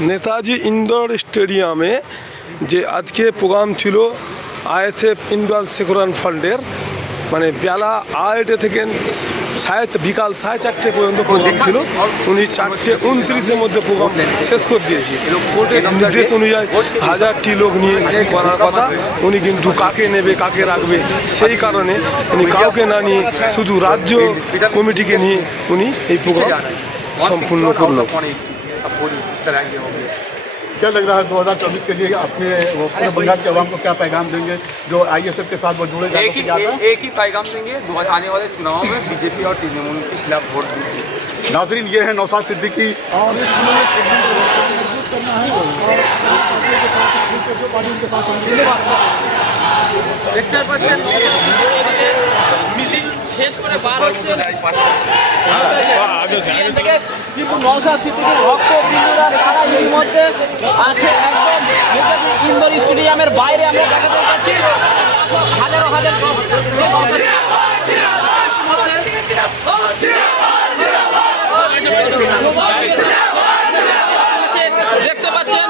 Netaji indoor স্টেডিয়ামে যে আজকে প্রোগ্রাম ছিল আইএসএফ ইন্ডোর সেকুরান ফান্ডের, মানে বেলা 2:30 থেকে বিকাল 4:30 পর্যন্ত প্রোগ্রাম ছিল। উনি 4:29-এর মধ্যে প্রোগ্রাম শেষ করে দিয়েছি। কোর্টের নির্দেশ অনুযায়ী 1000টি লোক নিয়ে করার কথা, উনি কিন্তু কাকে নেবে কাকে রাখবে সেই কারণে উনি কাউকে না নিয়ে শুধু রাজ্য কমিটিকে নিয়ে উনি এই প্রোগ্রাম সম্পূর্ণ করল। क्या लग रहा है 2024 के लिए अपने पूरे बंगाल के अवाम को क्या पैगाम देंगे जो आईएसएफ के साथ वो जुड़े? एक ही पैगाम देंगे, आने वाले चुनाव में बीजेपी और तृणमूल के खिलाफ वोट दीजिए। नाजरीन, ये है नौशाद सिद्दीकी और শেষ করে বার হচ্ছে কিন্তু নওশাদ সিদ্দিকীর ভক্ত বিন্দুরা তারা এর মধ্যে আছে একদম ইন্দোর স্টেডিয়ামের বাইরে। আমরা দেখাতে পাচ্ছি হাজারো হাজার দেখতে পাচ্ছেন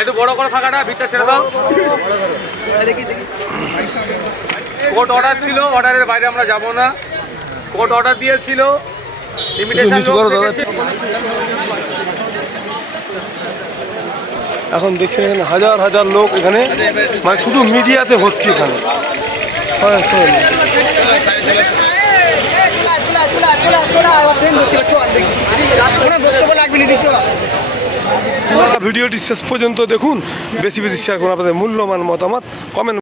একটু বড় করে থাকাটা ভিড়টা ছেড়ে দাও। কোর্ট অর্ডার ছিল, অর্ডারের বাইরে আমরা যাব না। কোর্ট অর্ডার দিয়েছিল, এখন দেখছেন এখানে হাজার হাজার লোক, এখানে মানে শুধু মিডিয়াতে হচ্ছে এখানে। ভিডিওটি শেষ পর্যন্ত দেখুন, বেশি বেশি শেয়ার করুন, আপনাদের মূল্যবান মতামত কমেন্ট